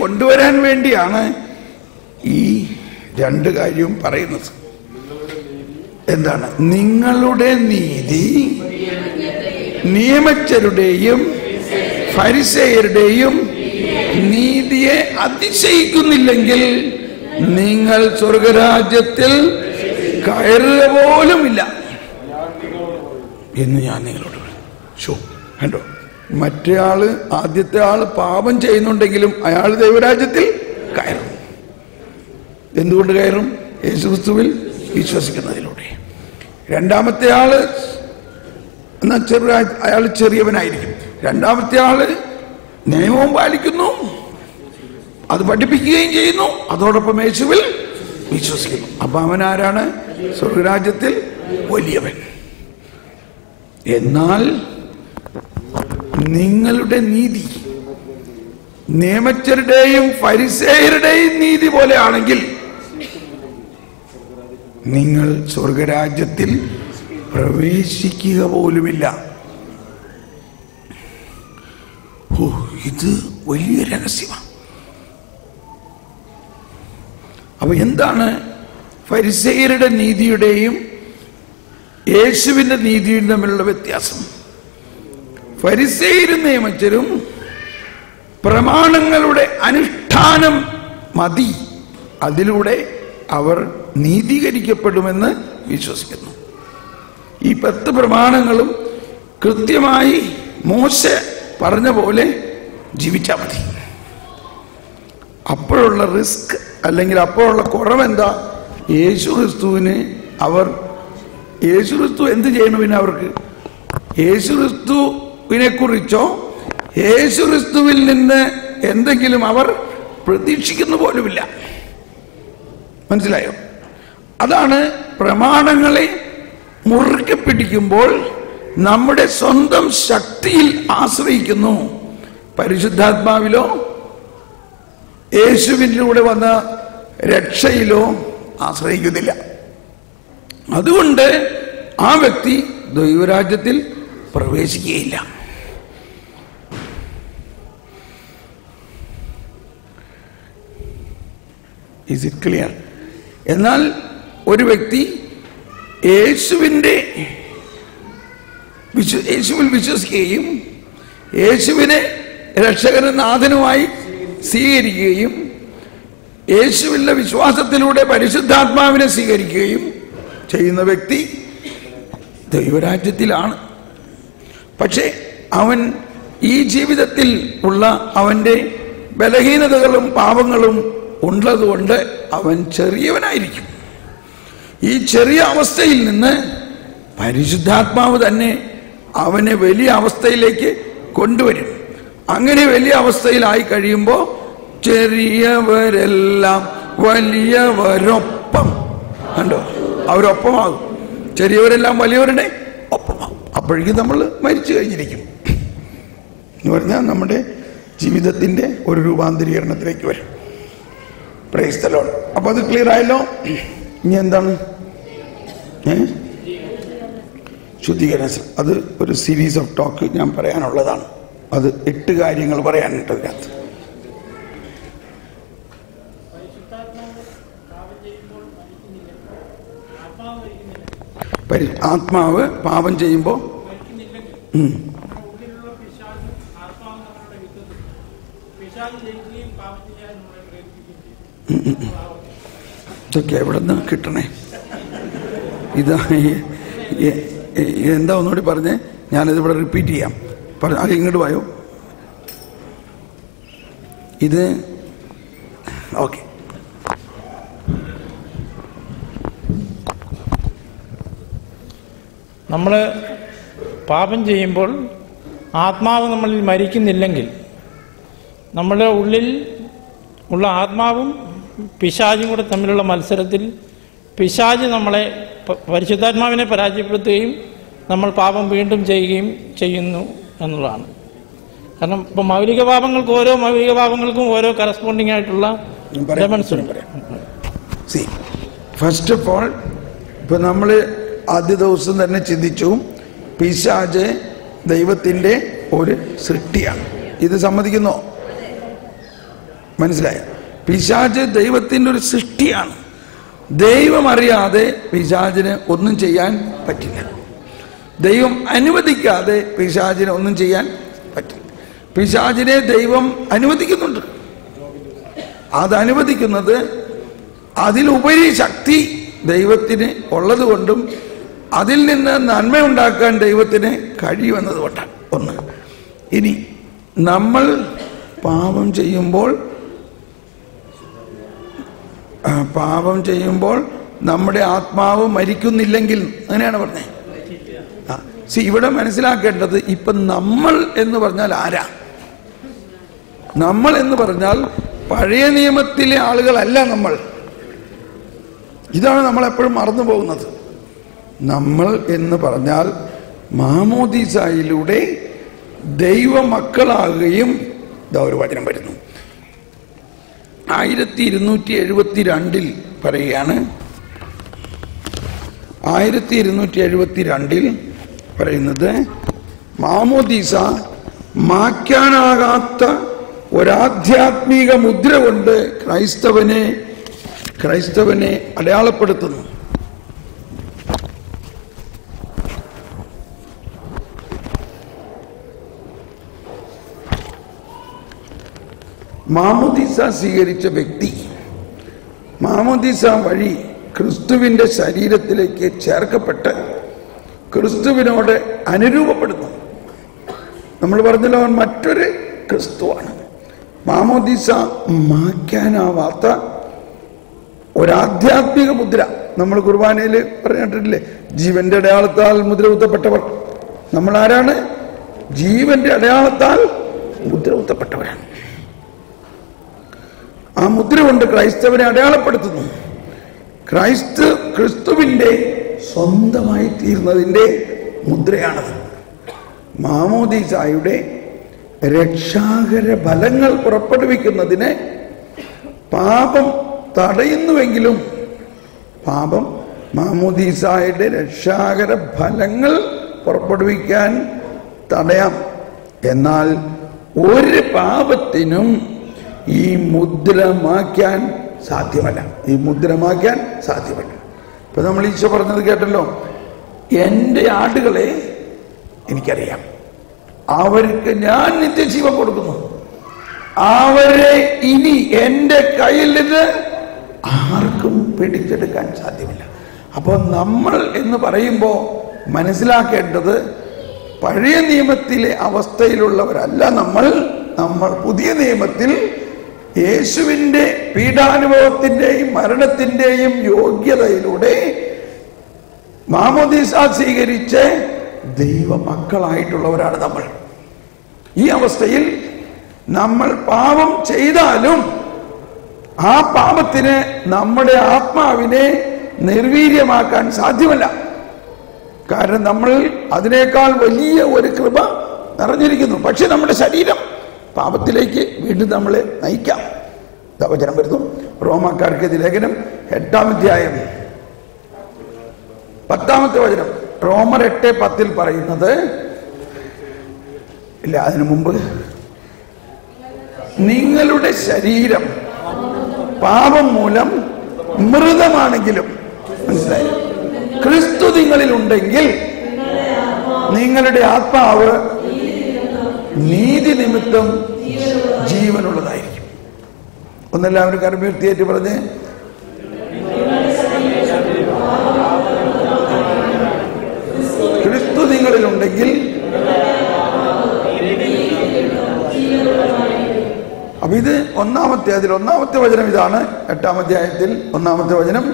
കൊണ്ടുവരാൻ വേണ്ടിയാണ് ഈ രണ്ട് കാര്യവും പറയുന്നത്. എന്താണ്? നിങ്ങളുടെ നീതി നിയമജ്ഞരുടെയും ഫരിസേയരുടെയും നീതിയെ അതിശയിക്കുന്നില്ലെങ്കിൽ നിങ്ങൾ സ്വർഗരാജ്യത്തിൽ കയറുക പോലുമില്ല എന്ന് ഞാൻ നിങ്ങളോട് കണ്ടോ. മറ്റേ ആള്, ആദ്യത്തെ ആള് പാപം ചെയ്യുന്നുണ്ടെങ്കിലും അയാൾ ദൈവരാജ്യത്തിൽ കയറും. എന്തുകൊണ്ട് കയറും? യേശുക്രിസ്തുവിൽ വിശ്വസിക്കുന്നതിലൂടെ. രണ്ടാമത്തെ ആള് അയാൾ ചെറിയവനായിരിക്കും. രണ്ടാമത്തെ ആള് നിയമവും പാലിക്കുന്നു, അത് പഠിപ്പിക്കുകയും ചെയ്യുന്നു, അതോടൊപ്പം യേശുവിൽ വിശ്വസിക്കുന്നു. അപ്പൊ അവൻ ആരാണ്? സ്വർഗരാജ്യത്തിൽ വലിയവൻ. എന്നാൽ നിങ്ങളുടെ നീതി നിയമജ്ഞരുടെയും ഫരിസേയരുടെയും നീതി പോലെ ആണെങ്കിൽ നിങ്ങൾ സ്വർഗരാജ്യത്തിൽ പ്രവേശിക്കുക പോലുമില്ല. ഇത് വലിയ രഹസ്യമാണ്. അപ്പൊ എന്താണ് ഫരിസേയരുടെ നീതിയുടെയും യേശുവിന്റെ നീതിയും തമ്മിലുള്ള വ്യത്യാസം? ഫരിസേയരും നിയമജ്ഞരും പ്രമാണങ്ങളുടെ അനുഷ്ഠാനം മതി, അതിലൂടെ അവർ നീതീകരിക്കപ്പെടുമെന്ന് വിശ്വസിക്കുന്നു. ഈ 10 പ്രമാണങ്ങളും കൃത്യമായി മോശെ പറഞ്ഞ പോലെ ജീവിച്ചാൽ മതി. അപ്പോഴുള്ള റിസ്ക് അല്ലെങ്കിൽ അപ്പോഴുള്ള കുറവെന്താ? യേശുക്രിസ്തു എന്ത് ചെയ്യണം? പിന്നെ അവർക്ക് യേശുക്രിസ്തുവിനെ കുറിച്ചോ യേശുക്രിസ്തുവിൽ നിന്ന് എന്തെങ്കിലും അവർ പ്രതീക്ഷിക്കുന്നു പോലുമില്ല. മനസ്സിലായോ? അതാണ് പ്രമാണങ്ങളെ മുറുകെ പിടിക്കുമ്പോൾ നമ്മുടെ സ്വന്തം ശക്തിയിൽ ആശ്രയിക്കുന്നു, പരിശുദ്ധാത്മാവിലോ യേശുവിലൂടെ വന്ന രക്ഷയിലോ ആശ്രയിക്കുന്നില്ല. അതുകൊണ്ട് ആ വ്യക്തി ദൈവരാജ്യത്തിൽ പ്രവേശിക്കുകയില്ല. Is it clear? എന്നാൽ ഒരു വ്യക്തി യേശുവിൽ വിശ്വസിക്കുകയും യേശുവിനെ രക്ഷകനും നാഥനുമായി സ്വീകരിക്കുകയും യേശുവിന്റെ വിശ്വാസത്തിലൂടെ പരിശുദ്ധാത്മാവിനെ സ്വീകരിക്കുകയും ചെയ്യുന്ന വ്യക്തി ദൈവരാജ്യത്തിലാണ്. പക്ഷേ അവൻ ഈ ജീവിതത്തിൽ ഉള്ള അവന്റെ ബലഹീനതകളും പാപങ്ങളും ഉള്ളതുകൊണ്ട് അവൻ ചെറിയവനായിരിക്കും. ഈ ചെറിയ അവസ്ഥയിൽ നിന്ന് പരിശുദ്ധാത്മാവ് തന്നെ അവനെ വലിയ അവസ്ഥയിലേക്ക് കൊണ്ടുവരും. അങ്ങനെ വലിയ അവസ്ഥയിലായി കഴിയുമ്പോൾ ചെറിയവരെല്ലാം വലിയവരൊപ്പം, കണ്ടോ, അവരൊപ്പമാകും. ചെറിയവരെല്ലാം വലിയവരുടെ ഒപ്പമാകും. അപ്പോഴേക്കും നമ്മൾ മരിച്ചു കഴിഞ്ഞിരിക്കും എന്ന് പറഞ്ഞാൽ നമ്മുടെ ജീവിതത്തിന്റെ ഒരു രൂപാന്തരീകരണത്തിലേക്ക് വരും. Praise the Lord. അപ്പൊ അത് ക്ലിയർ ആയല്ലോ. ഇനി എന്താണ്? ശുദ്ധീകരണം. അത് ഒരു സീരീസ് ഓഫ് ടോക്ക് ഞാൻ പറയാനുള്ളതാണ്. അത് 8 കാര്യങ്ങൾ പറയാനുണ്ട് അതിനകത്ത്. ആത്മാവ് പാപം ചെയ്യുമ്പോൾ ഇതൊക്കെ എവിടെ നിന്ന് കിട്ടണേ? ഇതാ എന്താ ഒന്നുകൂടി പറഞ്ഞേ? ഞാനിതിവിടെ റിപ്പീറ്റ് ചെയ്യാം. അത് ഇങ്ങോട്ട് വായോ. ഇത് ഓക്കെ. നമ്മൾ പാപം ചെയ്യുമ്പോൾ ആത്മാവ് നമ്മളിൽ മരിക്കുന്നില്ലെങ്കിൽ നമ്മുടെ ഉള്ളിൽ ഉള്ള ആത്മാവും പിശാചും കൂടെ തമ്മിലുള്ള മത്സരത്തിൽ പിശാച് നമ്മളെ പരിശുദ്ധാത്മാവിനെ പരാജയപ്പെടുത്തുകയും നമ്മൾ പാപം വീണ്ടും ചെയ്യുന്നു എന്നുള്ളതാണ്. കാരണം ഇപ്പം മൗലിക പാപങ്ങൾക്ക് ഓരോ മൗലിക പാപങ്ങൾക്കും ഓരോ കറസ്പോണ്ടിങ് ആയിട്ടുള്ള ഡെമൻസുണ്ട്. ഫസ്റ്റ് ഓഫ് ഓൾ, ഇപ്പൊ നമ്മൾ ആദ്യ ദിവസം തന്നെ ചിന്തിച്ചു, പിശാച് ദൈവത്തിന്റെ ഒരു സൃഷ്ടിയാണ്. ഇത് സമ്മതിക്കുന്നോ? മനസ്സിലായോ? പിശാച് ദൈവത്തിൻ്റെ ഒരു സൃഷ്ടിയാണ്. ദൈവം അറിയാതെ പിശാചിന് ഒന്നും ചെയ്യാൻ പറ്റില്ല. ദൈവം അനുവദിക്കാതെ പിശാചിന് ഒന്നും ചെയ്യാൻ പറ്റില്ല. പിശാചിനെ ദൈവം അനുവദിക്കുന്നുണ്ട്. അത് അനുവദിക്കുന്നത് അതിലുപരി ശക്തി ദൈവത്തിന് ഉള്ളത് കൊണ്ടും അതിൽ നിന്ന് നന്മ ഉണ്ടാക്കാൻ ദൈവത്തിന് കഴിയുമെന്നത് കൊണ്ടാണ്. ഒന്ന്. ഇനി നമ്മൾ പാപം ചെയ്യുമ്പോൾ നമ്മുടെ ആത്മാവ് മരിക്കുന്നില്ലെങ്കിൽ, അങ്ങനെയാണ് പറഞ്ഞത്. ഇവിടെ മനസ്സിലാക്കേണ്ടത്, ഇപ്പൊ നമ്മൾ എന്ന് പറഞ്ഞാൽ ആരാ? നമ്മൾ എന്ന് പറഞ്ഞാൽ പഴയ നിയമത്തിലെ ആളുകളല്ല നമ്മൾ. ഇതാണ് നമ്മളെപ്പോഴും മറന്നു പോകുന്നത്. നമ്മൾ എന്ന് പറഞ്ഞാൽ മാമോദീസായിലൂടെ ദൈവമക്കളാകുകയും, ഇതാ ഒരു വചനം വരുന്നു, 1272 പറയുകയാണ്. 1272 പറയുന്നത്, മാമോദീസ മായ്ക്കാനാകാത്ത ഒരാധ്യാത്മിക മുദ്ര കൊണ്ട് ക്രൈസ്തവനെ അടയാളപ്പെടുത്തുന്നു. മാമോദീസ സ്വീകരിച്ച വ്യക്തി മാമോദീസ വഴി ക്രിസ്തുവിന്റെ ശരീരത്തിലേക്ക് ചേർക്കപ്പെട്ട് ക്രിസ്തുവിനോട് അനുരൂപപ്പെടുന്നു. നമ്മൾ പറഞ്ഞല്ലോ, അവൻ മറ്റൊരു ക്രിസ്തുവാണ്. മാമോദീസ മായ്ക്കാനാവാത്ത ഒരാധ്യാത്മിക മുദ്ര. നമ്മൾ കുർബാനയിൽ പറഞ്ഞിട്ടില്ലേ, ജീവന്റെ അടയാളത്താൽ മുദ്ര കുത്തപ്പെട്ടവർ. നമ്മൾ ആരാണ്? ജീവന്റെ അടയാളത്താൽ മുദ്ര കുത്തപ്പെട്ടവരാണ്. ആ മുദ്ര കൊണ്ട് ക്രൈസ്തവനെ അടയാളപ്പെടുത്തുന്നു. ക്രിസ്തുവിന്റെ സ്വന്തമായി തീർന്നതിന്റെ മുദ്രയാണത്. മാമോദീസായുടെ രക്ഷാകര ഫലങ്ങൾ പുറപ്പെടുവിക്കുന്നതിന് പാപം തടയുന്നുവെങ്കിലും, പാപം മാമോദീസായുടെ രക്ഷാകര ഫലങ്ങൾ പുറപ്പെടുവിക്കാൻ തടയാം. എന്നാൽ ഒരു പാപത്തിനും ഈ മുദ്ര മായ്ക്കാൻ സാധ്യമല്ല. ഇപ്പൊ നമ്മൾ ഈശോ പറഞ്ഞത് കേട്ടല്ലോ, എൻ്റെ ആടുകളെ എനിക്കറിയാം, അവർക്ക് ഞാൻ നിത്യജീവൻ കൊടുക്കുന്നു, അവരെ ഇനി എൻ്റെ കയ്യിൽ നിന്ന് ആർക്കും പിടിച്ചെടുക്കാൻ സാധ്യമല്ല. അപ്പോൾ നമ്മൾ എന്ന് പറയുമ്പോൾ മനസ്സിലാക്കേണ്ടത്, പഴയ നിയമത്തിലെ അവസ്ഥയിലുള്ളവരല്ല നമ്മൾ. പുതിയ നിയമത്തിൽ യേശുവിൻ്റെ പീഡാനുഭവത്തിൻ്റെയും മരണത്തിൻ്റെയും യോഗ്യതയിലൂടെ മാമോദീസ സ്വീകരിച്ച് ദൈവമക്കളായിട്ടുള്ളവരാണ് നമ്മൾ. ഈ അവസ്ഥയിൽ നമ്മൾ പാപം ചെയ്താലും ആ പാപത്തിന് നമ്മുടെ ആത്മാവിനെ നിർവീര്യമാക്കാൻ സാധ്യമല്ല. കാരണം നമ്മൾ അതിനേക്കാൾ വലിയ ഒരു കൃപ നിറഞ്ഞിരിക്കുന്നു. പക്ഷെ നമ്മുടെ ശരീരം പാപത്തിലേക്ക് വീണ്ടും നമ്മളെ നയിക്കാം. വചനം വരുന്നു, റോമാക്കാർക്ക് ലേഖനം 8-ാം അധ്യായം 10-ാമത്തെ വചനം. റോമർ 8:10 പറയുന്നത്, ഇല്ല, അതിനു മുമ്പ്, നിങ്ങളുടെ ശരീരം പാപം മൂലം മൃതമാണെങ്കിലും, മനസ്സിലായി, ക്രിസ്തു നിങ്ങളിലുണ്ടെങ്കിൽ നിങ്ങളുടെ ആത്മാവ് നീതി നിമിത്തം ജീവനുള്ളതായിരിക്കും. ഒന്നെല്ലാവരും കരമുയർത്തിയേറ്റ് പറഞ്ഞ്, ക്രിസ്തു നിങ്ങളിലുണ്ടെങ്കിൽ. അപ്പൊ ഇത് ഒന്നാമത്തെ വചനം ഇതാണ്. 8-ാം അധ്യായത്തിൽ 1-ാമത്തെ വചനം,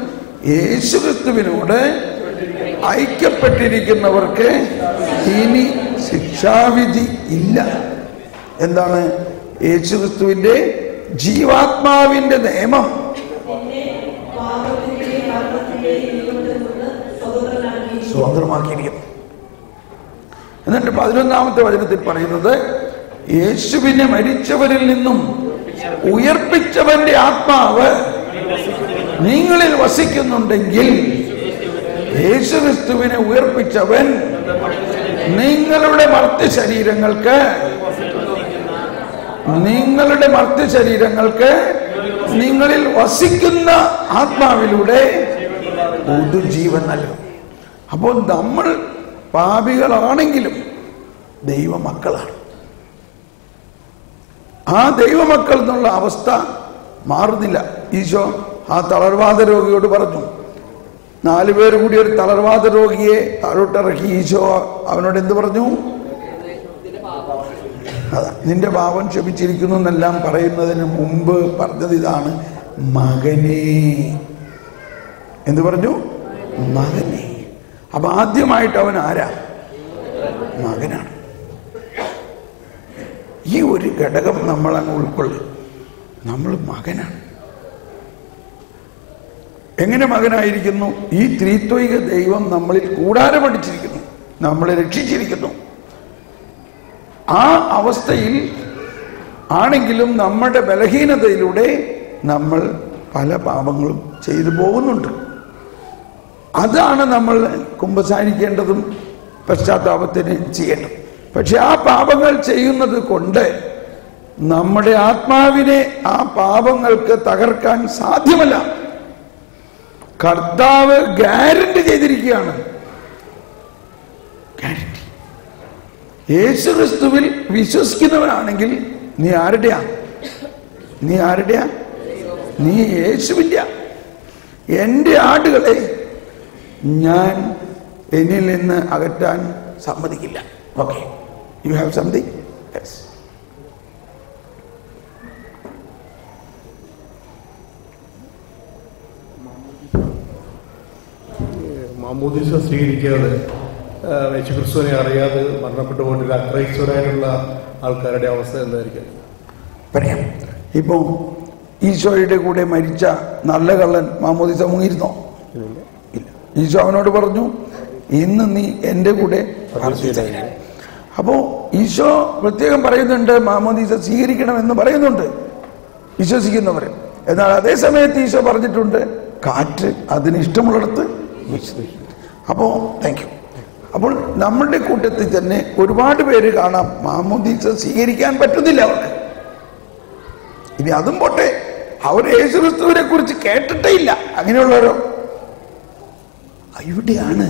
യേശു ക്രിസ്തുവിനോട് ഐക്യപ്പെട്ടിരിക്കുന്നവർക്ക് ഇനി ശിക്ഷാവിധി ഇല്ല. എന്താണ്? യേശു ക്രിസ്തുവിന്റെ ജീവാത്മാവിന്റെ നിയമം സ്വതന്ത്രമാക്കിയിരിക്കുന്നു. എന്നിട്ട് 11-ാമത്തെ വചനത്തിൽ പറയുന്നത്, യേശുവിനെ മരിച്ചവരിൽ നിന്നും ഉയർപ്പിച്ചവന്റെ ആത്മാവ് നിങ്ങളിൽ വസിക്കുന്നുണ്ടെങ്കിൽ, യേശു ക്രിസ്തുവിനെ ഉയർപ്പിച്ചവൻ നിങ്ങളുടെ മർത്യ ശരീരങ്ങൾക്ക് നിങ്ങളുടെ മർത്യ ശരീരങ്ങൾക്ക് നിങ്ങളിൽ വസിക്കുന്ന ആത്മാവിലൂടെ പുതുജീവൻ നൽകും. അപ്പോൾ നമ്മൾ പാപികളാണെങ്കിലും ദൈവമക്കളാണ്. ആ ദൈവമക്കൾ എന്നുള്ള അവസ്ഥ മാറുന്നില്ല. ഈശോ ആ തളർവാദ രോഗിയോട് പറഞ്ഞു, 4 പേര് കൂടി ഒരു തളർവാദ രോഗിയെ താഴോട്ടിറക്കി. ഈശോ അവനോട് എന്ത് പറഞ്ഞു? അതാ, നിന്റെ പാപം ക്ഷമിച്ചിരിക്കുന്നു എന്നെല്ലാം പറയുന്നതിന് മുമ്പ് പറഞ്ഞത് ഇതാണ്, മകനേ. എന്ത് പറഞ്ഞു? മകനേ. അപ്പൊ ആദ്യമായിട്ട് അവൻ ആരാ? മകനാണ്. ഈ ഒരു ഘടകം നമ്മൾ അങ്ങ് ഉൾക്കൊള്ളും. നമ്മൾ മകനാണ്. എങ്ങനെ മകനായിരിക്കുന്നു? ഈ ത്രിത്വൈക ദൈവം നമ്മളിൽ കൂടാരമടിച്ചിരിക്കുന്നു, നമ്മളെ രക്ഷിച്ചിരിക്കുന്നു. ആ അവസ്ഥയിൽ ആണെങ്കിലും നമ്മുടെ ബലഹീനതയിലൂടെ നമ്മൾ പല പാപങ്ങളും ചെയ്തു പോകുന്നുണ്ട്. അതാണ് നമ്മൾ കുമ്പസാരിക്കേണ്ടതും പശ്ചാത്താപത്തിന് ചെയ്യേണ്ടത്. പക്ഷെ ആ പാപങ്ങൾ ചെയ്യുന്നത് കൊണ്ട് നമ്മുടെ ആത്മാവിനെ ആ പാപങ്ങൾക്ക് തകർക്കാൻ സാധ്യമല്ല. കർത്താവ് ഗ്യാരണ്ടി ചെയ്തിരിക്കുകയാണ്. ഗ്യാരണ്ടി. യേശുക്രിസ്തുവിൽ വിശ്വസിക്കുന്നവനാണെങ്കിൽ നീ ആരുടെയാ? നീ ആരുടെയാ? നീ യേശുവിന്റെ. എൻ്റെ ആടുകളെ ഞാൻ എന്നിൽ നിന്ന് അകറ്റാൻ സമ്മതിക്കില്ല. Okay, you have something? Yes. മാമോദീസ സ്വീകരിക്കാതെ യേശുക്രിസ്തുവിനെ അറിയാതെ മരണപ്പെട്ടു പോയിട്ടുള്ള അക്രൈസ്തവരായിട്ടുള്ള ആൾക്കാരുടെ അവസ്ഥ എന്തായിരിക്കും? പറയാം. ഇപ്പോൾ ഈശോയുടെ കൂടെ മരിച്ച നല്ല കള്ളൻ മാമോദീസ മുങ്ങിയിരുന്നോ? ഇല്ല. ഈശോ അവനോട് പറഞ്ഞു, ഇന്ന് നീ എൻ്റെ കൂടെ പ്രാർത്ഥിച്ചില്ല. അപ്പോ ഈശോ പ്രത്യേകം പറയുന്നുണ്ട്, മാമോദീസ സ്വീകരിക്കണമെന്ന് പറയുന്നുണ്ട് വിശ്വസിക്കുന്നവർ. എന്നാൽ അതേ സമയത്ത് ഈശോ പറഞ്ഞിട്ടുണ്ട്, കാറ്റ് അതിന് ഇഷ്ടമുള്ളിടത്ത്. അപ്പോ താങ്ക് യു. അപ്പോൾ നമ്മളുടെ കൂട്ടത്തിൽ തന്നെ ഒരുപാട് പേര് കാണാം മാമോദീസ സ്വീകരിക്കാൻ പറ്റുന്നില്ല അവർക്ക്. ഇനി അതും പോട്ടെ, അവർ യേശുക്രിസ്തുവിനെ കുറിച്ച് കേട്ടിട്ടേ ഇല്ല. അങ്ങനെയുള്ളവരോ? ഇവിടെയാണ്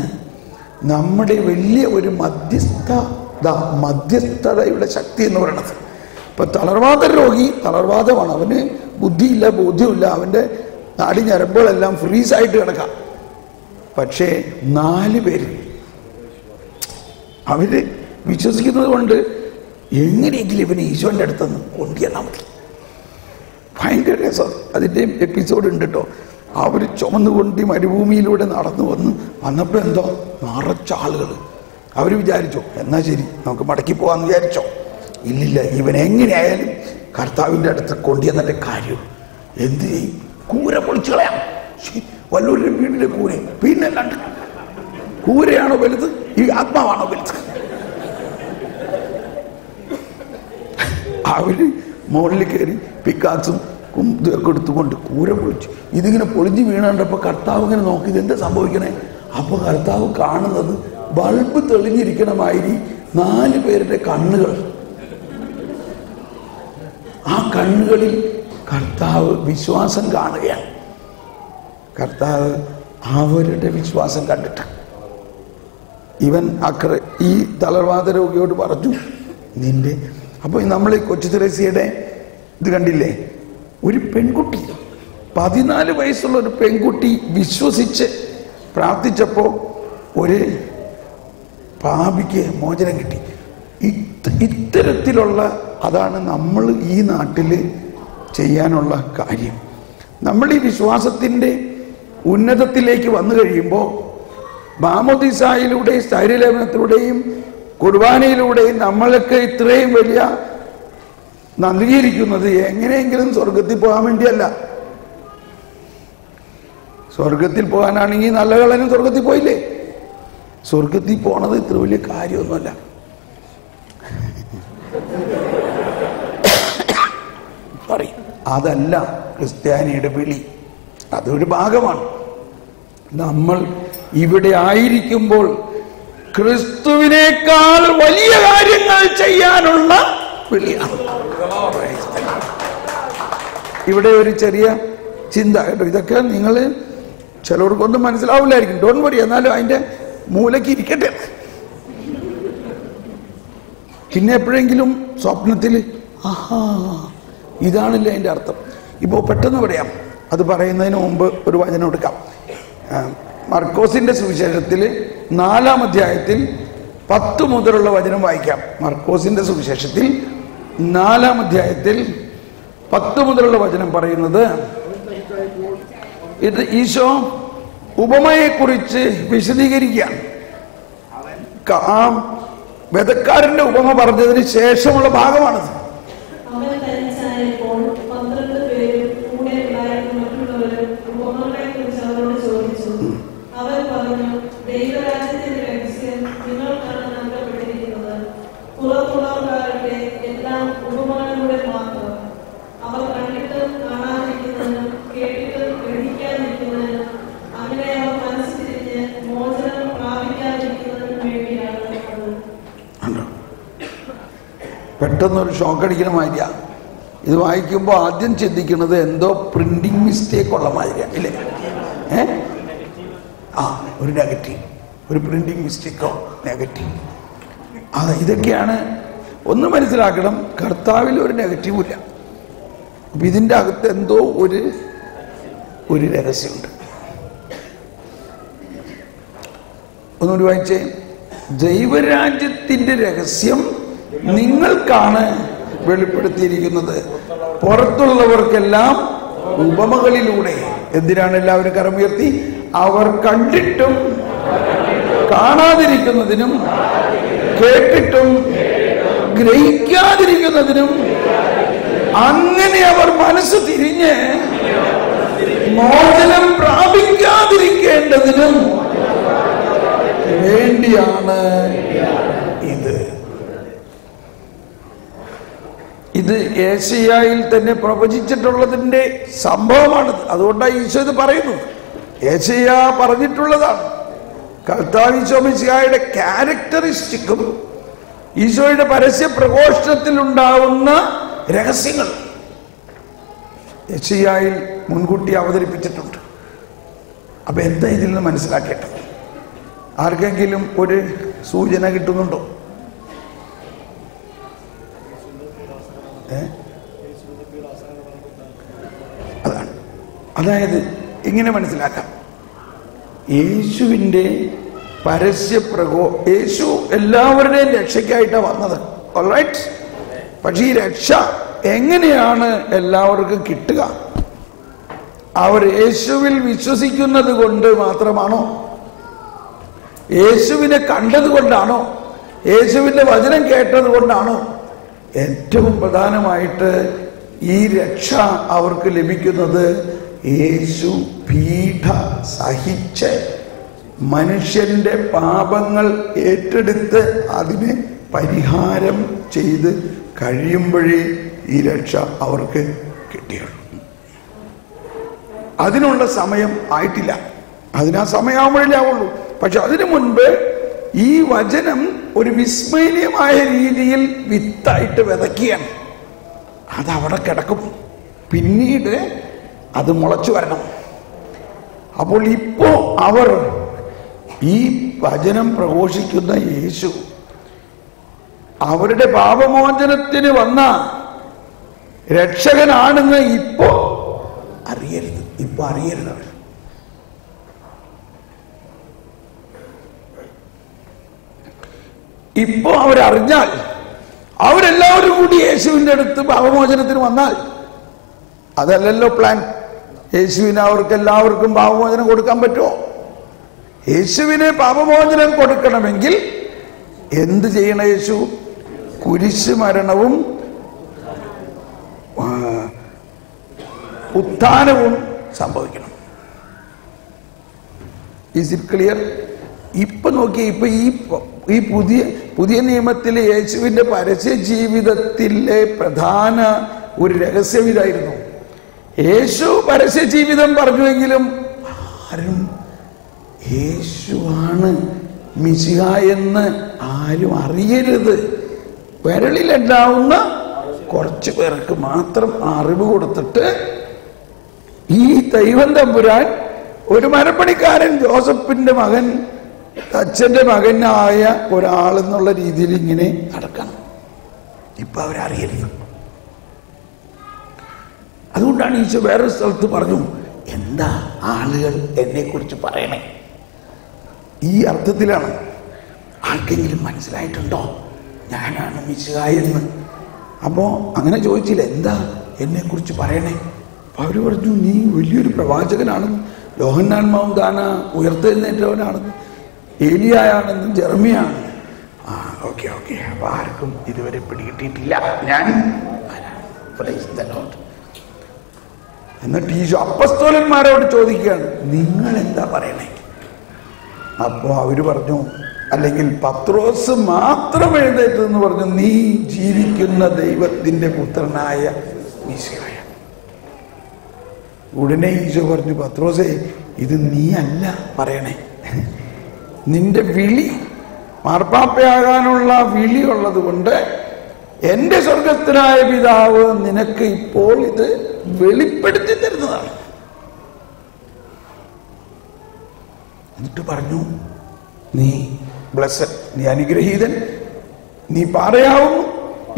നമ്മുടെ വലിയ ഒരു മധ്യസ്ഥതയുടെ ശക്തി എന്ന് പറയുന്നത്. ഇപ്പൊ തളർവാദ രോഗി തളർവാദമാണ്, അവന് ബുദ്ധിയില്ല, ബോധ്യമില്ല, അവന്റെ നാടി ഞരമ്പുകളെല്ലാം ഫ്രീസായിട്ട് കിടക്കാം. പക്ഷേ 4 പേര് അവര് വിശ്വസിക്കുന്നത് കൊണ്ട് എങ്ങനെയെങ്കിലും ഇവന് ഈശോന്റെ അടുത്തുനിന്ന് കൊണ്ടുവന്നാൽ മതി. ഭയങ്കര രസം. അതിൻ്റെ എപ്പിസോഡ് ഉണ്ട് കേട്ടോ. അവർ ചുമന്നുകൊണ്ട് മരുഭൂമിയിലൂടെ നടന്നു വന്നപ്പോൾ എന്തോ നിറച്ച ആളുകൾ. അവർ വിചാരിച്ചോ എന്നാ ശരി നമുക്ക് മടക്കി പോകാമെന്ന് വിചാരിച്ചോ? ഇല്ലില്ല, ഇവൻ എങ്ങനെയായാലും കർത്താവിൻ്റെ അടുത്ത് കൊണ്ടുവന്നതിൻ്റെ കാര്യം എന്ത് ചെയ്യും? കൂര പൊളിച്ചു കളയാം. വല്ലവരുടെ വീടിൻ്റെ കൂര. പിന്നെ അല്ലാണ്ട് കൂരയാണോ വലുത്? ഈ ആത്മാവാണോ വലുത്? അവര് മുകളിൽ കയറി പിക്കാക്സും ഇതൊക്കെ എടുത്തുകൊണ്ട് കൂര പൊളിച്ചു. ഇതിങ്ങനെ പൊളിഞ്ഞ് വീണണ്ടപ്പോൾ കർത്താവ് ഇങ്ങനെ നോക്കി, ഇതെന്താ സംഭവിക്കണേ? അപ്പോൾ കർത്താവ് കാണുന്നത് ബൾബ് തെളിഞ്ഞിരിക്കണമാതിരി 4 പേരുടെ കണ്ണുകൾ. ആ കണ്ണുകളിൽ കർത്താവ് വിശ്വാസം കാണുകയാണ്. കർത്താവ് അവരുടെ വിശ്വാസം കണ്ടിട്ട് ഇവൻ ഈ തളർവാദ രോഗിയോട് പറഞ്ഞു, നിന്റെ. അപ്പോൾ നമ്മൾ ഈ കൊച്ചു തെരേസയുടെ ഇത് കണ്ടില്ലേ? ഒരു പെൺകുട്ടി, 14 വയസ്സുള്ള ഒരു പെൺകുട്ടി വിശ്വസിച്ച് പ്രാർത്ഥിച്ചപ്പോൾ ഒരു പാപിക്ക് മോചനം കിട്ടി. ഇത്തരത്തിലുള്ള അതാണ് നമ്മൾ ഈ നാട്ടിൽ ചെയ്യാനുള്ള കാര്യം. നമ്മൾ ഈ വിശ്വാസത്തിൻ്റെ ഉന്നതത്തിലേക്ക് വന്നു കഴിയുമ്പോൾ മാമോദീസായിലൂടെയും സ്ഥൈര്യലേപനത്തിലൂടെയും കുർബാനയിലൂടെയും നമ്മളൊക്കെ ഇത്രയും വലിയ നൽകിയിരിക്കുന്നത് എങ്ങനെയെങ്കിലും സ്വർഗത്തിൽ പോകാൻ വേണ്ടിയല്ല. സ്വർഗത്തിൽ പോകാനാണെങ്കിൽ നല്ല കള്ളനും സ്വർഗത്തിൽ പോയില്ലേ? സ്വർഗത്തിൽ പോണത് ഇത്ര വലിയ കാര്യമൊന്നുമല്ല. പറയും അതല്ല ക്രിസ്ത്യാനിയുടെ വിളി. അതൊരു ഭാഗമാണ്. നമ്മൾ ഇവിടെ ആയിരിക്കുമ്പോൾ ക്രിസ്തുവിനേക്കാൾ വലിയ കാര്യങ്ങൾ ചെയ്യാനുള്ള വിളിയാണ്. ഇവിടെ ഒരു ചെറിയ ചിന്ത കേട്ടോ. ഇതൊക്കെ നിങ്ങൾ ചിലവർക്കൊന്നും മനസ്സിലാവില്ലായിരിക്കും, ഡോണ്ട് വറി. എന്നാലും അതിൻ്റെ മൂലയ്ക്ക് ഇരിക്കട്ടെ. പിന്നെ എപ്പോഴെങ്കിലും സ്വപ്നത്തിൽ ആഹാ ഇതാണല്ലേ അതിൻ്റെ അർത്ഥം. ഇപ്പോൾ പെട്ടെന്ന് പറയാം, അത് പറയുന്നതിന് മുമ്പ് ഒരു വചനം എടുക്കാം. മർക്കോസിന്റെ സുവിശേഷത്തിൽ 4-ാം അധ്യായത്തിൽ 10 മുതലുള്ള വചനം വായിക്കാം. മർക്കോസിന്റെ സുവിശേഷത്തിൽ 4-ാം അധ്യായത്തിൽ 10 മുതലുള്ള വചനം പറയുന്നത്, ഇത് ഈശോ ഉപമയെക്കുറിച്ച് വിശദീകരിക്കുകയാണ്. ആ വെതക്കാരന്റെ ഉപമ പറഞ്ഞതിന് ശേഷമുള്ള ഭാഗമാണിത്. പെട്ടെന്നൊരു ഷോക്ക് അടിക്കുന്ന മാതിരിയാണ് ഇത് വായിക്കുമ്പോൾ. ആദ്യം ചിന്തിക്കുന്നത് എന്തോ പ്രിന്റിങ് മിസ്റ്റേക്ക് ഉള്ള മാതിരിയാണ്, ഇല്ലേ? ഒരു നെഗറ്റീവ്, ഒരു പ്രിന്റിങ് മിസ്റ്റേക്കോ നെഗറ്റീവ്. ഇതൊക്കെയാണ്. ഒന്ന് മനസ്സിലാക്കണം, കർത്താവിൽ ഒരു നെഗറ്റീവും ഇല്ല. അപ്പം ഇതിൻ്റെ അകത്ത് എന്തോ ഒരു രഹസ്യമുണ്ട്. ഒന്നുകൂടി വായിച്ചേ. ദൈവരാജ്യത്തിൻ്റെ രഹസ്യം നിങ്ങൾക്കാണ് വെളിപ്പെടുത്തിയിരിക്കുന്നത്, പുറത്തുള്ളവർക്കെല്ലാം ഉപമകളിലൂടെ. എന്തിനാണ് എല്ലാവരും കരമുയർത്തി? അവർ കണ്ടിട്ടും കാണാതിരിക്കുന്നതിനും കേട്ടിട്ടും ഗ്രഹിക്കാതിരിക്കുന്നതിനും, അങ്ങനെ അവർ മനസ്സ് തിരിഞ്ഞ് മോചനം പ്രാപിക്കാതിരിക്കേണ്ടതിനും വേണ്ടിയാണ് ഇത് യേശയ്യായിൽ തന്നെ പ്രവചിച്ചിട്ടുള്ളതിന്റെ സംഭവമാണിത്. അതുകൊണ്ടാണ് ഈശോ ഇത് പറയുന്നത്. യേശയ്യ പറഞ്ഞിട്ടുള്ളതാണ്. കർത്താവ് ഈശോ മിശിഹായുടെ ക്യാരക്ടറിസ്റ്റിക്കും ഈശോയുടെ പരസ്യ പ്രഘോഷണത്തിൽ ഉണ്ടാവുന്ന രഹസ്യങ്ങൾ യേശയ്യായിൽ മുൻകൂട്ടി അവതരിപ്പിച്ചിട്ടുണ്ട്. അപ്പൊ എന്താ ഇതിൽ നിന്ന് മനസ്സിലാക്കേണ്ടത്? ആർക്കെങ്കിലും ഒരു സൂചന കിട്ടുന്നുണ്ടോ? അതായത് ഇങ്ങനെ മനസ്സിലാക്കാം, യേശുവിൻ്റെ യേശു എല്ലാവരുടെയും രക്ഷയ്ക്കായിട്ടാണ് വന്നത്. ഓൾറൈറ്റ്. പക്ഷെ ഈ രക്ഷ എങ്ങനെയാണ് എല്ലാവർക്കും കിട്ടുക? അവർ യേശുവിൽ വിശ്വസിക്കുന്നത് കൊണ്ട് മാത്രമാണോ? യേശുവിനെ കണ്ടത് കൊണ്ടാണോ? യേശുവിൻ്റെ വചനം കേട്ടത് കൊണ്ടാണോ? ഏറ്റവും പ്രധാനമായിട്ട് ഈ രക്ഷ അവർക്ക് ലഭിക്കുന്നത് യേശു പീഡ സഹിച്ച് മനുഷ്യന്റെ പാപങ്ങൾ ഏറ്റെടുത്ത് അതിനെ പരിഹാരം ചെയ്ത് കഴിയുമ്പോഴേ ഈ രക്ഷ അവർക്ക് കിട്ടിയുള്ളൂ. അതിനുള്ള സമയം ആയിട്ടില്ല. അതിനാ സമയമാകുമ്പോഴേ ആവുള്ളൂ. പക്ഷെ അതിനു മുൻപ് ഈ വചനം ഒരു വിസ്മയനീയമായ രീതിയിൽ വിത്തായിട്ട് വിതയ്ക്കുകയാണ്. അതവിടെ കിടക്കും, പിന്നീട് അത് മുളച്ചു വരണം. അപ്പോൾ ഇപ്പോ അവർ ഈ വചനം പ്രഘോഷിക്കുന്ന യേശു അവരുടെ പാപമോചനത്തിന് വന്ന രക്ഷകനാണെന്ന് ഇപ്പോ അറിയരുത്. ഇപ്പൊ അറിയരുത്. ഇപ്പോ അവരറിഞ്ഞാൽ, അവരെല്ലാവരും കൂടി യേശുവിൻ്റെ അടുത്ത് പാപമോചനത്തിന് വന്നാൽ, അതല്ലല്ലോ പ്ലാൻ. യേശുവിന് അവർക്ക് എല്ലാവർക്കും പാപമോചനം കൊടുക്കാൻ പറ്റുമോ? യേശുവിന് പാപമോചനം കൊടുക്കണമെങ്കിൽ എന്ത് ചെയ്യണം? യേശു കുരിശ് മരണവും ഉത്ഥാനവും സംഭവിക്കണം. Is it clear? ഇപ്പൊ നോക്കിയേ, ഇപ്പൊ ഈ പുതിയ നിയമത്തിലെ യേശുവിന്റെ പരസ്യ ജീവിതത്തിലെ പ്രധാന ഒരു രഹസ്യം ഇതായിരുന്നു. യേശു പരസ്യ ജീവിതം പറഞ്ഞുവെങ്കിലും ആരും യേശുവാണ് മിശിഹ എന്ന് ആരും അറിയരുത്. വിരളിലുണ്ടാവുന്ന കുറച്ച് പേർക്ക് മാത്രം അറിവ് കൊടുത്തിട്ട് ഈ ദൈവം തമ്പുരാൻ ഒരു മരപ്പണിക്കാരൻ, ജോസഫിന്റെ മകൻ, അച്ഛന്റെ മകനായ ഒരാളെന്നുള്ള രീതിയിൽ ഇങ്ങനെ നടക്കണം. ഇപ്പൊ അവരറിയരുത്. അതുകൊണ്ടാണ് ഈശോ വേറൊരു സ്ഥലത്ത് പറഞ്ഞു, എന്താ ആളുകൾ എന്നെ കുറിച്ച് പറയണേ? ഈ അർത്ഥത്തിലാണ്. ആർക്കെങ്കിലും മനസ്സിലായിട്ടുണ്ടോ ഞാനാണ് മിശിഹാ എന്ന്? അപ്പോ അങ്ങനെ ചോദിച്ചില്ല, എന്താ എന്നെ കുറിച്ച് പറയണേ? അപ്പൊ അവര് പറഞ്ഞു, നീ വലിയൊരു പ്രവാചകനാണെന്ന്, യോഹന്നാൻ മൗദാന ഉയർത്തെഴുന്നേറ്റവനാണെന്ന്, ഏലിയായാണെന്ന്, ജെറമിയാണ്. Okay okay. അപ്പൊ ആർക്കും ഇതുവരെ പിടികിട്ടിയിട്ടില്ല ഞാൻ എന്നിട്ട് ഈശോ അപ്പസ്തോലന്മാരോട് ചോദിക്കുകയാണ്, നിങ്ങൾ എന്താ പറയണേ? അപ്പോ അവര് പറഞ്ഞു, അല്ലെങ്കിൽ പത്രോസ് മാത്രം എഴുന്നേറ്റെന്ന് പറഞ്ഞു, നീ ജീവിക്കുന്ന ദൈവത്തിന്റെ പുത്രനായ മിശിഹായ. ഉടനെ ഈശോ പറഞ്ഞു, പത്രോസേ, ഇത് നീ അല്ല പറയണേ, നിന്റെ വിളി, മാർപ്പാപ്പയാകാനുള്ള വിളി ഉള്ളത് കൊണ്ട് എന്റെ സ്വർഗസ്ഥനായ പിതാവ് നിനക്ക് ഇപ്പോൾ ഇത് വെളിപ്പെടുത്തി തരുന്നതാണ്. എന്നിട്ട് പറഞ്ഞു, നീ ബ്ലെസ്സഡ്, നീ അനുഗ്രഹീതൻ, നീ പാറയാവുന്നു,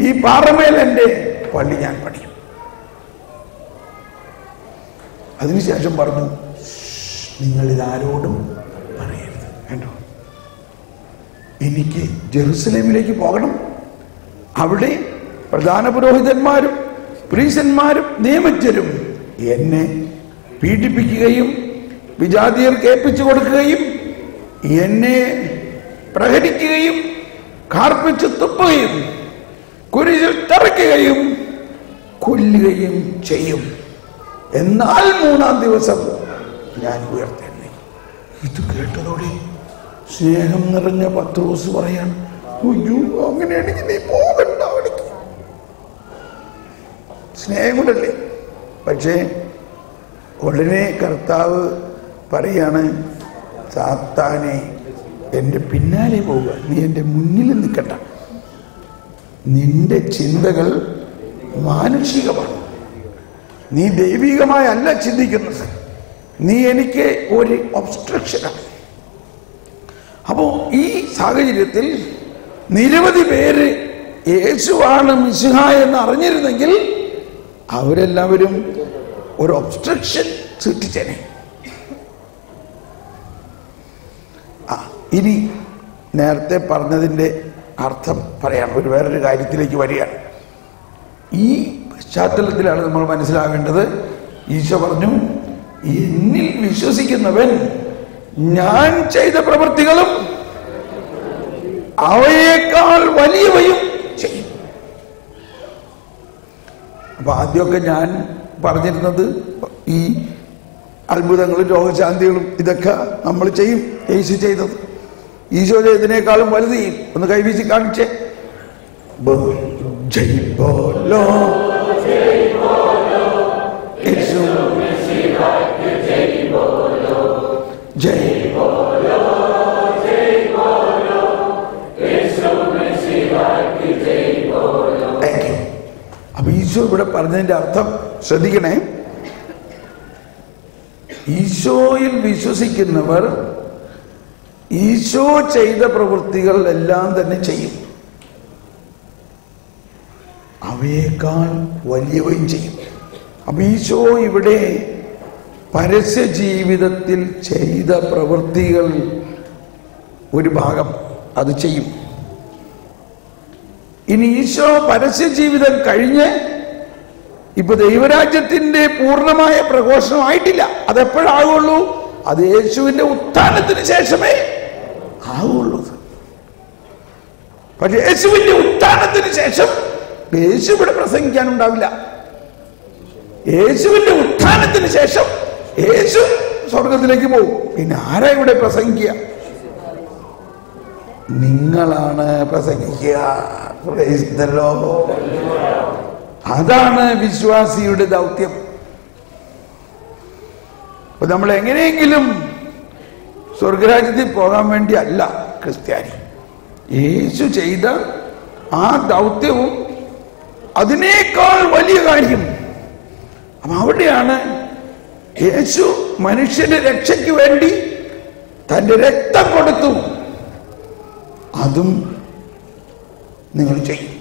ഈ പാറമേൽ എന്റെ പള്ളി ഞാൻ പണിയും. അതിനുശേഷം പറഞ്ഞു, നിങ്ങൾ ഇതാരോടും പറയരുത്. കേട്ടോ, എനിക്ക് ജെറുസലേമിലേക്ക് പോകണം, അവിടെ പ്രധാന പുരോഹിതന്മാരും പ്രീശന്മാരും നിയമജ്ഞരും എന്നെ പീഡിപ്പിക്കുകയും വിജാതിയർക്ക് ഏൽപ്പിച്ചു കൊടുക്കുകയും എന്നെ പ്രഹരിക്കുകയും കാർപ്പിച്ച് തുപ്പുകയും കുരിശിൽ തറയ്ക്കുകയും കൊല്ലുകയും ചെയ്യും. എന്നാൽ 3-ാം ദിവസം ഞാൻ ഉയർത്തെഴുന്നേൽക്കും. ഇത് കേട്ടതോടെ സ്നേഹം നിറഞ്ഞ പത്രോസ് പറയാണ്, അയ്യോ, അങ്ങനെയാണെങ്കിൽ നീ പോകണ്ട അവിടേക്ക്. സ്നേഹം കൊണ്ടല്ലേ. പക്ഷേ ഉടനെ കർത്താവ് പറയാണ്, സാത്താനെ, എൻ്റെ പിന്നാലെ പോവുക, നീ എൻ്റെ മുന്നിൽ നിൽക്കണ്ട. നിന്റെ ചിന്തകൾ മാനുഷികമാണ്, നീ ദൈവികമായല്ല ചിന്തിക്കുന്നത്, നീ എനിക്ക് ഒരു ഒബ്സ്ട്രക്ഷനാണ്. അപ്പോ ഈ സാഹചര്യത്തിൽ നിരവധി പേര് യേശുവാണ് മിശിഹാ എന്ന് അറിഞ്ഞിരുന്നെങ്കിൽ അവരെല്ലാവരും ഒരു ഒബ്സ്ട്രക്ഷൻ സൃഷ്ടിച്ചേനെ. ഇനി നേരത്തെ പറഞ്ഞതിൻ്റെ അർത്ഥം പറയാം. വേറൊരു കാര്യത്തിലേക്ക് വരികയാണ്. ഈ പശ്ചാത്തലത്തിലാണ് നമ്മൾ മനസ്സിലാവേണ്ടത്. ഈശോ പറഞ്ഞു, എന്നിൽ വിശ്വസിക്കുന്നവൻ ഞാൻ ചെയ്ത പ്രവൃത്തികളും അവയേക്കാൾ വലിയവയും ചെയ്യും. അപ്പൊ ആദ്യമൊക്കെ ഞാൻ പറഞ്ഞിരുന്നത് ഈ അത്ഭുതങ്ങളും രോഗശാന്തികളും ഇതൊക്കെ നമ്മൾ ചെയ്യും. യേശു ചെയ്തത്, ഈശോ ചെയ്തതിനേക്കാളും വലുത് ചെയ്യും. ഒന്ന് കൈവീശി കാണിച്ചേ. അപ്പൊ ഈശോ ഇവിടെ പറഞ്ഞതിന്റെ അർത്ഥം ശ്രദ്ധിക്കണേ. ഈശോയിൽ വിശ്വസിക്കുന്നവർ ഈശോ ചെയ്ത പ്രവൃത്തികൾ എല്ലാം തന്നെ ചെയ്യും, അവയേക്കാൾ വലിയവയും ചെയ്യും. അപ്പൊ ഈശോ ഇവിടെ പരസ്യ ജീവിതത്തിൽ ചെയ്ത പ്രവൃത്തികൾ ഒരു ഭാഗം അത് ചെയ്യും. ഇനി ഈശോ പരസ്യ ജീവിതം കഴിഞ്ഞ് ഇപ്പൊ ദൈവരാജ്യത്തിന്റെ പൂർണ്ണമായ പ്രഘോഷണമായിട്ടില്ല. അതെപ്പോഴാകുള്ളൂ? അത് യേശുവിന്റെ ഉത്ഥാനത്തിന് ശേഷമേ ആകുള്ളൂ. പക്ഷെ യേശുവിന്റെ ഉത്ഥാനത്തിന് ശേഷം യേശു ഇവിടെ പ്രസംഗിക്കാനുണ്ടാവില്ല. യേശുവിന്റെ ഉത്ഥാനത്തിന് ശേഷം യേശു സ്വർഗത്തിലേക്ക് പോകും. പിന്നെ ആരാ ഇവിടെ പ്രസംഗിക്കുക? നിങ്ങളാണ് പ്രസംഗിക്കുക. അതാണ് വിശ്വാസിയുടെ ദൗത്യം. അപ്പൊ നമ്മൾ എങ്ങനെയെങ്കിലും സ്വർഗരാജ്യത്തിൽ പോകാൻ വേണ്ടി അല്ല ക്രിസ്ത്യാനി. യേശു ചെയ്ത ആ ദൗത്യവും അതിനേക്കാൾ വലിയ കാര്യം. അപ്പൊ അവിടെയാണ് യേശു മനുഷ്യന്റെ രക്ഷയ്ക്ക് വേണ്ടി തന്റെ രക്തം കൊടുത്തു. അതും നിങ്ങൾ ചെയ്യും.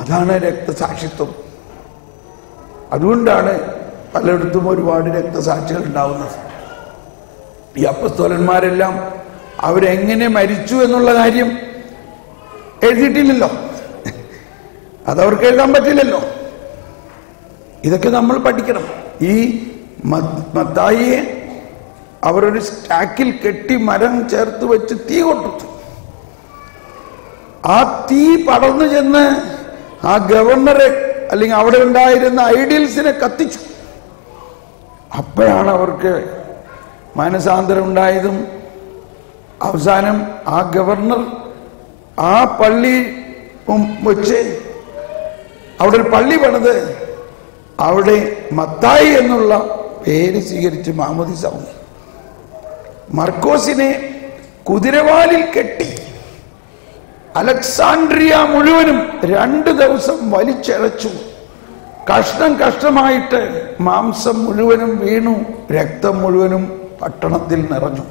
അതാണ് രക്തസാക്ഷിത്വം. അതുകൊണ്ടാണ് പലയിടത്തും ഒരുപാട് രക്തസാക്ഷികൾ ഉണ്ടാവുന്നത്. ഈ അപ്പസ്തോലന്മാരെല്ലാം അവരെങ്ങനെ മരിച്ചു എന്നുള്ള കാര്യം എഴുതിയിട്ടില്ലല്ലോ. അതവർക്ക് എഴുതാൻ പറ്റില്ലല്ലോ. ഇതൊക്കെ നമ്മൾ പഠിക്കണം. ഈ മത്തായിയെ അവരൊരു സ്റ്റാക്കിൽ കെട്ടി മരം ചേർത്ത് വെച്ച് തീ കൊട്ടു. ആ തീ പടർന്നു ചെന്ന് ആ ഗവർണറെ അല്ലെങ്കിൽ അവിടെ ഉണ്ടായിരുന്ന ഐഡിയൽസിനെ കത്തിച്ചു. അപ്പോഴാണ് അവർക്ക് മാനസാന്തരം ഉണ്ടായതും അവസാനം ആ ഗവർണർ ആ പള്ളി വെച്ച് അവിടെ ഒരു പള്ളി പണിത് അവിടെ മത്തായി എന്നുള്ള പേര് സ്വീകരിച്ച് മാമോദിസ വന്നു. മർക്കോസിനെ കുതിരവാലിൽ കെട്ടി അലക്സാൻഡ്രിയ മുഴുവനും 2 ദിവസം വലിച്ചഴച്ചു. കഷ്ണം കഷ്ണമായിട്ട് മാംസം മുഴുവനും വീണു, രക്തം മുഴുവനും പട്ടണത്തിൽ നിറഞ്ഞു.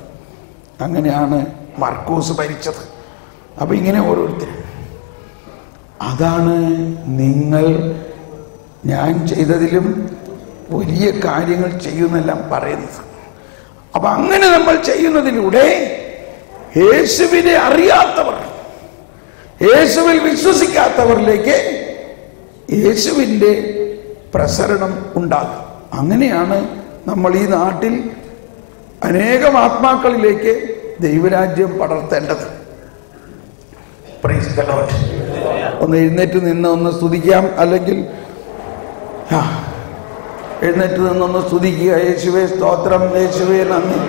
അങ്ങനെയാണ് മർക്കോസ് ഭരിച്ചത്. അപ്പൊ ഇങ്ങനെ ഓരോരുത്തരും, അതാണ് നിങ്ങൾ ഞാൻ ചെയ്തതിലും വലിയ കാര്യങ്ങൾ ചെയ്യുന്നെല്ലാം പറയുന്നത്. അപ്പൊ അങ്ങനെ നമ്മൾ ചെയ്യുന്നതിലൂടെ യേശുവിനെ അറിയാത്തവർ, യേശുവിൽ വിശ്വസിക്കാത്തവരിലേക്ക് യേശുവിൻ്റെ പ്രസരണം ഉണ്ടാകും. അങ്ങനെയാണ് നമ്മൾ ഈ നാട്ടിൽ അനേകം ആത്മാക്കളിലേക്ക് ദൈവരാജ്യം പടർത്തേണ്ടത്. ഒന്ന് എഴുന്നേറ്റ് നിന്ന് ഒന്ന് സ്തുതിക്കാം. അല്ലെങ്കിൽ എഴുന്നേറ്റ് നിന്നൊന്ന് സ്തുതിക്കുക. യേശുവേ സ്തോത്രം, യേശുവേ നന്ദി.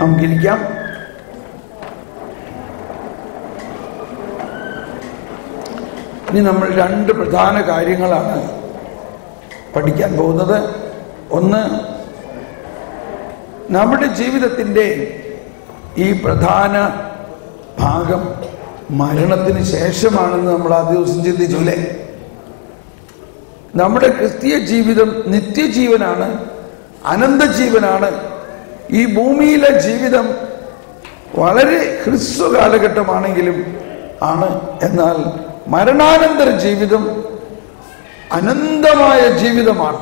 നമുക്കിരിക്കാം. ഇനി നമ്മൾ 2 പ്രധാന കാര്യങ്ങളാണ് പഠിക്കാൻ പോകുന്നത്. ഒന്ന്, നമ്മുടെ ജീവിതത്തിൻ്റെ ഈ പ്രധാന ഭാഗം മരണത്തിന് ശേഷമാണെന്ന് നമ്മൾ ആ ദിവസം ചിന്തിച്ചൂലേ. നമ്മുടെ ക്രിസ്തീയ ജീവിതം നിത്യജീവനാണ്, അനന്തജീവനാണ്. ഈ ഭൂമിയിലെ ജീവിതം വളരെ ഹ്രസ്വ കാലഘട്ടമാണെങ്കിലും ആണ്. എന്നാൽ മരണാനന്തര ജീവിതം അനന്തമായ ജീവിതമാണ്.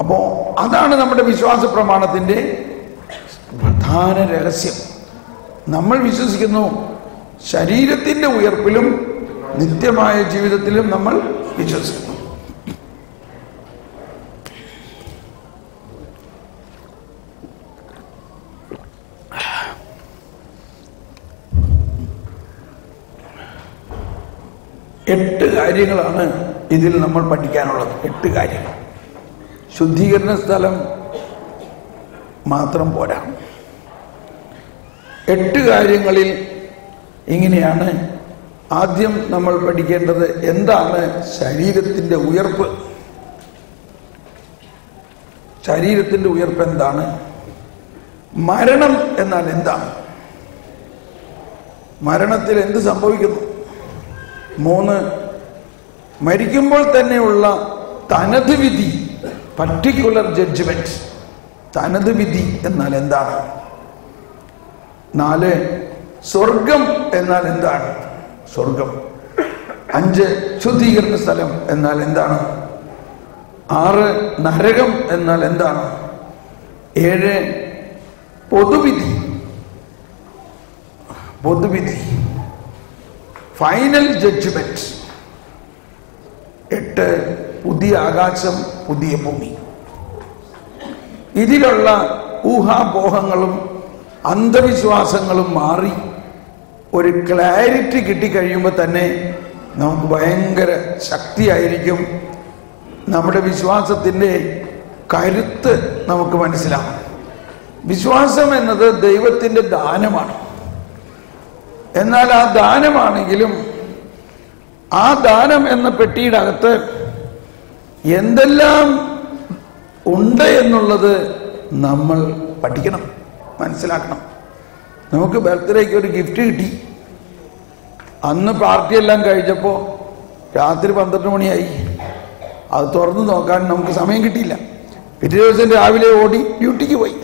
അപ്പോ അതാണ് നമ്മുടെ വിശ്വാസ പ്രമാണത്തിന്റെ പ്രധാന രഹസ്യം. നമ്മൾ വിശ്വസിക്കുന്നു ശരീരത്തിന്റെ ഉയർപ്പിലും നിത്യമായ ജീവിതത്തിലും നമ്മൾ വിശ്വസിക്കുന്നു. എട്ട് കാര്യങ്ങളാണ് ഇതിൽ നമ്മൾ പഠിക്കാനുള്ളത്. 8 കാര്യങ്ങൾ. ശുദ്ധീകരണ സ്ഥലം മാത്രം പോരാ. 8 കാര്യങ്ങളിൽ ഇങ്ങനെയാണ്. ആദ്യം നമ്മൾ പഠിക്കേണ്ടത് എന്താണ് ശരീരത്തിന്റെ ഉയർപ്പ്. ശരീരത്തിന്റെ ഉയർപ്പ് എന്താണ്? മരണം എന്നാൽ എന്താണ്? മരണത്തിൽ എന്ത് സംഭവിക്കുന്നു? 3, മരിക്കുമ്പോൾ തന്നെയുള്ള തനത് വിധി, പർട്ടിക്കുലർ ജഡ്ജ്മെന്റ്. തനത് വിധി എന്നാൽ എന്താണ്? 4, സ്വർഗം എന്നാൽ എന്താണ്? സ്വർഗം. 5, ശുദ്ധീകരണ സ്ഥലം എന്നാൽ എന്താണ്? 6, നരകം എന്നാൽ എന്താണ്? 7, പൊതുവിധി. പൊതുവിധി, ഫൈനൽ ജഡ്ജ്മെന്റ്. 8, പുതിയ ആകാശം, പുതിയ ഭൂമി. ഇതിലുള്ള ഊഹാപോഹങ്ങളും അന്ധവിശ്വാസങ്ങളും മാറി ഒരു ക്ലാരിറ്റി കിട്ടിക്കഴിയുമ്പോൾ തന്നെ നമുക്ക് ഭയങ്കര ശക്തിയായിരിക്കും. നമ്മുടെ വിശ്വാസത്തിൻ്റെ കരുത്ത് നമുക്ക് മനസ്സിലാവും. വിശ്വാസം എന്നത് ദൈവത്തിൻ്റെ ദാനമാണ്. എന്നാൽ ആ ദാനമാണെങ്കിലും ആ ദാനം എന്ന പെട്ടിയുടെ അകത്ത് എന്തെല്ലാം ഉണ്ട് എന്നുള്ളത് നമ്മൾ പഠിക്കണം, മനസ്സിലാക്കണം. നമുക്ക് ബർത്ത്ഡേക്ക് ഒരു ഗിഫ്റ്റ് കിട്ടി. അന്ന് പാർട്ടിയെല്ലാം കഴിഞ്ഞപ്പോൾ രാത്രി 12 മണിയായി. അത് തുറന്നു നോക്കാൻ നമുക്ക് സമയം കിട്ടിയില്ല. പിറ്റേ ദിവസം രാവിലെ ഓടി ഡ്യൂട്ടിക്ക് പോയി.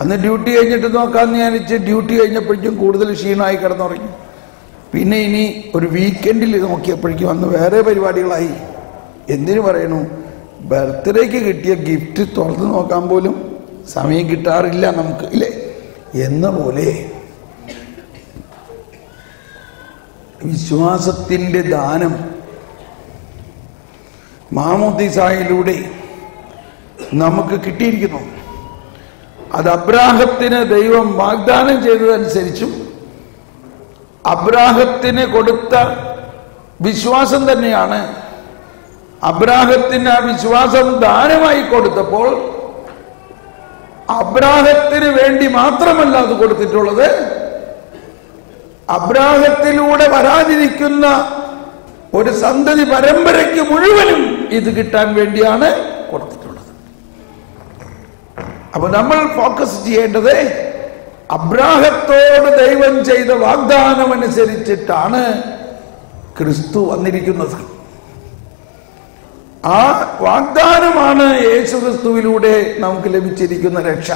അന്ന് ഡ്യൂട്ടി കഴിഞ്ഞിട്ട് നോക്കാമെന്ന് വിചാരിച്ച് ഡ്യൂട്ടി കഴിഞ്ഞപ്പോഴേക്കും കൂടുതൽ ക്ഷീണമായി കിടന്നുറങ്ങി. പിന്നെ ഇനി ഒരു വീക്കെൻഡിൽ നോക്കിയപ്പോഴേക്കും അന്ന് വേറെ പരിപാടികളായി. എന്തിനു പറയണു, ബർത്ത്ഡേക്ക് കിട്ടിയ ഗിഫ്റ്റ് തുറന്നു നോക്കാൻ പോലും സമയം കിട്ടാറില്ല നമുക്ക്, ഇല്ലേ? എന്ന പോലെ വിശ്വാസത്തിൻ്റെ ദാനം മാമോദീസായിലൂടെ നമുക്ക് കിട്ടിയിരിക്കുന്നു. അത് അബ്രാഹത്തിന് ദൈവം വാഗ്ദാനം ചെയ്തതനുസരിച്ചും അബ്രാഹത്തിന് കൊടുത്ത വിശ്വാസം തന്നെയാണ്. അബ്രാഹത്തിന് ആ വിശ്വാസം ദാനമായി കൊടുത്തപ്പോൾ അബ്രാഹത്തിന് വേണ്ടി മാത്രമല്ല അത് കൊടുത്തിട്ടുള്ളത്, അബ്രാഹത്തിലൂടെ വരാതിരിക്കുന്ന ഒരു സന്തതി പരമ്പരയ്ക്ക് മുഴുവനും ഇത് കിട്ടാൻ വേണ്ടിയാണ് കൊടുത്തിട്ടുള്ളത്. അപ്പൊ നമ്മൾ ഫോക്കസ് ചെയ്യേണ്ടത് അബ്രാഹത്തോട് ദൈവം ചെയ്ത വാഗ്ദാനം അനുസരിച്ചിട്ടാണ് ക്രിസ്തു വന്നിരിക്കുന്നത്. ആ വാഗ്ദാനമാണ് യേശു ക്രിസ്തുവിലൂടെ നമുക്ക് ലഭിച്ചിരിക്കുന്ന രക്ഷ.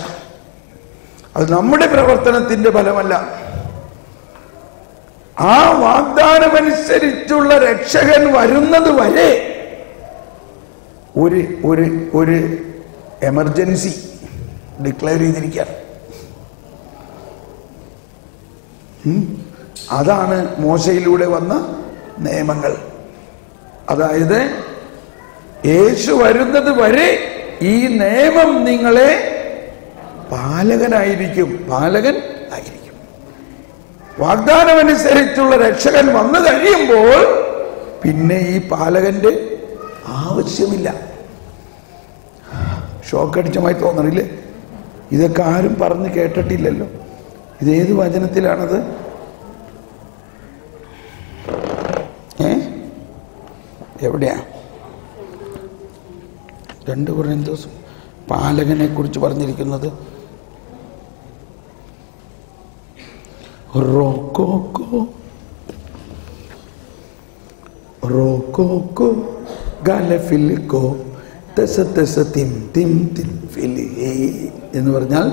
അത് നമ്മുടെ പ്രവർത്തനത്തിന്റെ ഫലമല്ല. ആ വാഗ്ദാനമനുസരിച്ചുള്ള രക്ഷകൻ വരുന്നത് വരെ ഒരു എമർജൻസി ഡിക്ലെയർ ചെയ്തിരിക്കുകയാണ്. അതാണ് മോശയിലൂടെ വന്ന നിയമങ്ങൾ. അതായത് യേശു വരുന്നത് വരെ ഈ നിയമം നിങ്ങളെ പാലകൻ ആയിരിക്കും. വാഗ്ദാനമനുസരിച്ചുള്ള രക്ഷകൻ വന്നു കഴിയുമ്പോൾ പിന്നെ ഈ പാലകന്റെ ആവശ്യമില്ല. ഷോക്കടിച്ചമായി തോന്നണില്ലേ? ഇതൊക്കെ ആരും പറഞ്ഞ് കേട്ടിട്ടില്ലല്ലോ. ഇതേത് വചനത്തിലാണത്? എവിടെയാ? 2 കൊരിന്ത്യർ പാലകനെ കുറിച്ച് പറഞ്ഞിരിക്കുന്നത്. റോക്കോക്കോ ഗാലഫിലിക്കോ എന്ന് പറഞ്ഞാൽ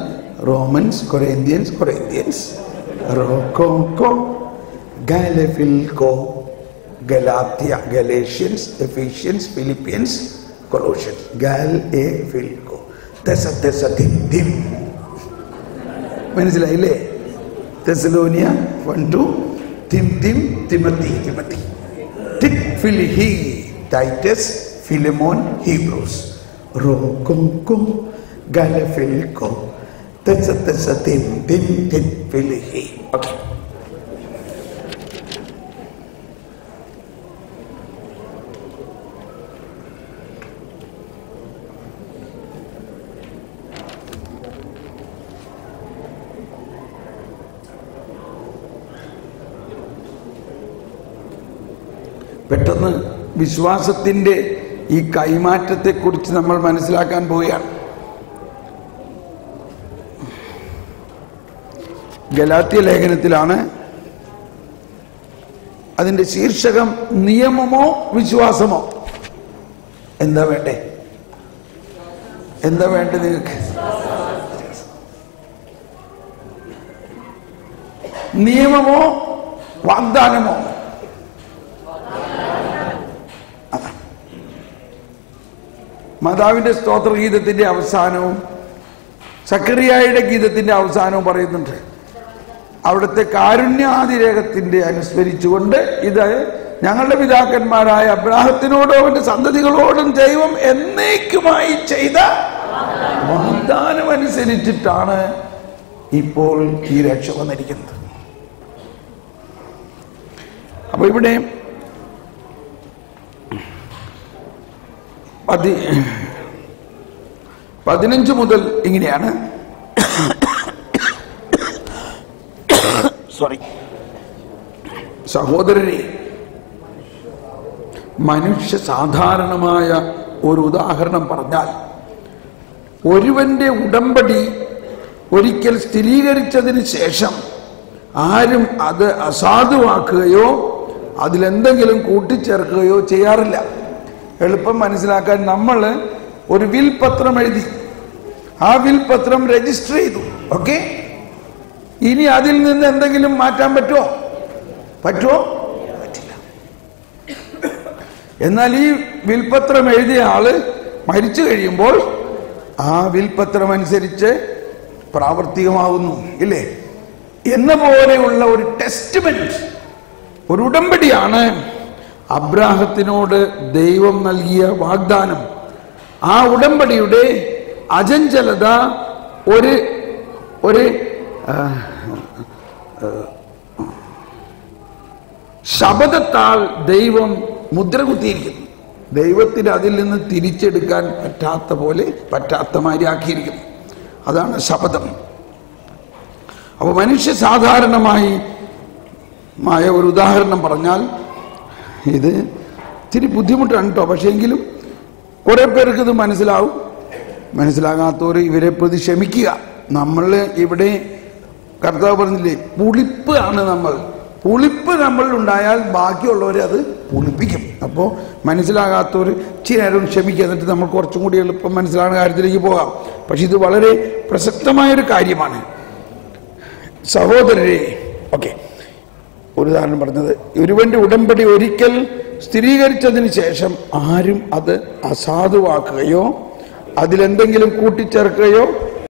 റോമൻസ്, കൊറിന്ത്യൻസ്. റോക്കോക്കോ ഗാലഫിൽക്കോ, ഗലാത്യ, ഗലേഷ്യൻസ്, എഫീഷ്യൻസ്, ഫിലിപ്പിയൻസ്, കൊളോഷ്യൻസ്. ഗാൽ എ ഫിൽക്കോ, മനസ്സിലായില്ലേ? തെസലോനിയ 1-2, തിമത്തി, ഫിലിഹി, ടൈറ്റസ്, ഫിലിമോൻ, ഹീബ്രൂസ്. റോക്കോക്കോ ഗാലഫിൽക്കോ ഫിലിഹി. ഓക്കെ, പെട്ടെന്ന് വിശ്വാസത്തിൻ്റെ ഈ കൈമാറ്റത്തെക്കുറിച്ച് നമ്മൾ മനസ്സിലാക്കാൻ പോവുകയാണ്. ഗലാത്യ ലേഖനത്തിലാണ്. അതിൻ്റെ ശീർഷകം നിയമമോ വിശ്വാസമോ? എന്താ വേണ്ടേ നിങ്ങൾക്ക്? നിയമമോ വാഗ്ദാനമോ? മാതാവിന്റെ സ്തോത്രഗീതത്തിന്റെ അവസാനവും സക്കറിയായുടെ ഗീതത്തിന്റെ അവസാനവും പറയുന്നുണ്ട്. അവിടുത്തെ കാരുണ്യാതിരേകത്തിന്റെ അനുസ്മരിച്ചുകൊണ്ട് ഇത് ഞങ്ങളുടെ പിതാക്കന്മാരായ അബ്രാഹത്തിനോടും അവന്റെ സന്തതികളോടും ദൈവം എന്നേക്കുമായി ചെയ്ത വാഗ്ദാനം അനുസരിച്ചിട്ടാണ് ഇപ്പോൾ ഈ രക്ഷ വന്നിരിക്കുന്നത്. അപ്പൊ ഇവിടെ 13 15 മുതൽ ഇങ്ങനെയാണ്. സോറി സഹോദരരെ, മനുഷ്യ സാധാരണമായ ഒരു ഉദാഹരണം പറഞ്ഞാൽ, ഒരുവന്റെ ഉടമ്പടി ഒരിക്കൽ സ്ഥിരീകരിച്ചതിന് ശേഷം ആരും അത് അസാധുവാക്കുകയോ അതിലെന്തെങ്കിലും കൂട്ടിച്ചേർക്കുകയോ ചെയ്യാറില്ല. എളുപ്പം മനസ്സിലാക്കാൻ നമ്മൾ ഒരു വിൽപത്രം എഴുതി, ആ വിൽപത്രം രജിസ്റ്റർ ചെയ്തു. ഓക്കെ, ഇനി അതിൽ നിന്ന് എന്തെങ്കിലും മാറ്റാൻ പറ്റുമോ? പറ്റില്ല. എന്നാൽ ഈ വിൽപത്രം എഴുതിയ ആള് മരിച്ചു കഴിയുമ്പോൾ ആ വിൽപത്രം അനുസരിച്ച് പ്രാവർത്തികമാവുന്നു, ഇല്ലേ? എന്ന പോലെയുള്ള ഒരു ടെസ്റ്റ്മെന്റ്, ഒരു ഉടമ്പടിയാണ് അബ്രാഹത്തിനോട് ദൈവം നൽകിയ വാഗ്ദാനം. ആ ഉടമ്പടിയുടെ അചഞ്ചലത ഒരു ശബദത്താൽ ദൈവം മുദ്ര കുത്തിയിരിക്കുന്നു. ദൈവത്തിന് അതിൽ നിന്ന് തിരിച്ചെടുക്കാൻ പറ്റാത്ത മാതിരി ആക്കിയിരിക്കുന്നു. അതാണ് ശബദം. അപ്പോൾ മനുഷ്യ സാധാരണമായ ഒരു ഉദാഹരണം പറഞ്ഞാൽ, ഇത് ഇത്തിരി ബുദ്ധിമുട്ടാണ് കേട്ടോ. പക്ഷേ എങ്കിലും കുറെ പേർക്ക് ഇത് മനസ്സിലാവും. മനസ്സിലാകാത്തവർ ഇവരെ പ്രതി ക്ഷമിക്കുക. നമ്മൾ ഇവിടെ കർത്താവ് പറഞ്ഞില്ലേ, പുളിപ്പ് ആണ് നമ്മൾ. പുളിപ്പ് നമ്മൾ ഉണ്ടായാൽ ബാക്കിയുള്ളവരെ അത് പുളിപ്പിക്കും. അപ്പോൾ മനസ്സിലാകാത്തവർ ഇച്ചിരി നേരം ക്ഷമിക്കുക, എന്നിട്ട് നമ്മൾ കുറച്ചും കൂടി എളുപ്പം മനസ്സിലാകുന്ന കാര്യത്തിലേക്ക് പോകാം. പക്ഷെ ഇത് വളരെ പ്രസക്തമായൊരു കാര്യമാണ് സഹോദരരെ. ഓക്കെ, ഒരു ഉദാഹരണം പറഞ്ഞത്, ഒരുവന്റെ ഉടമ്പടി ഒരിക്കൽ സ്ഥിരീകരിച്ചതിന് ശേഷം ആരും അത് അസാധുവാക്കുകയോ അതിലെന്തെങ്കിലും കൂട്ടിച്ചേർക്കുകയോ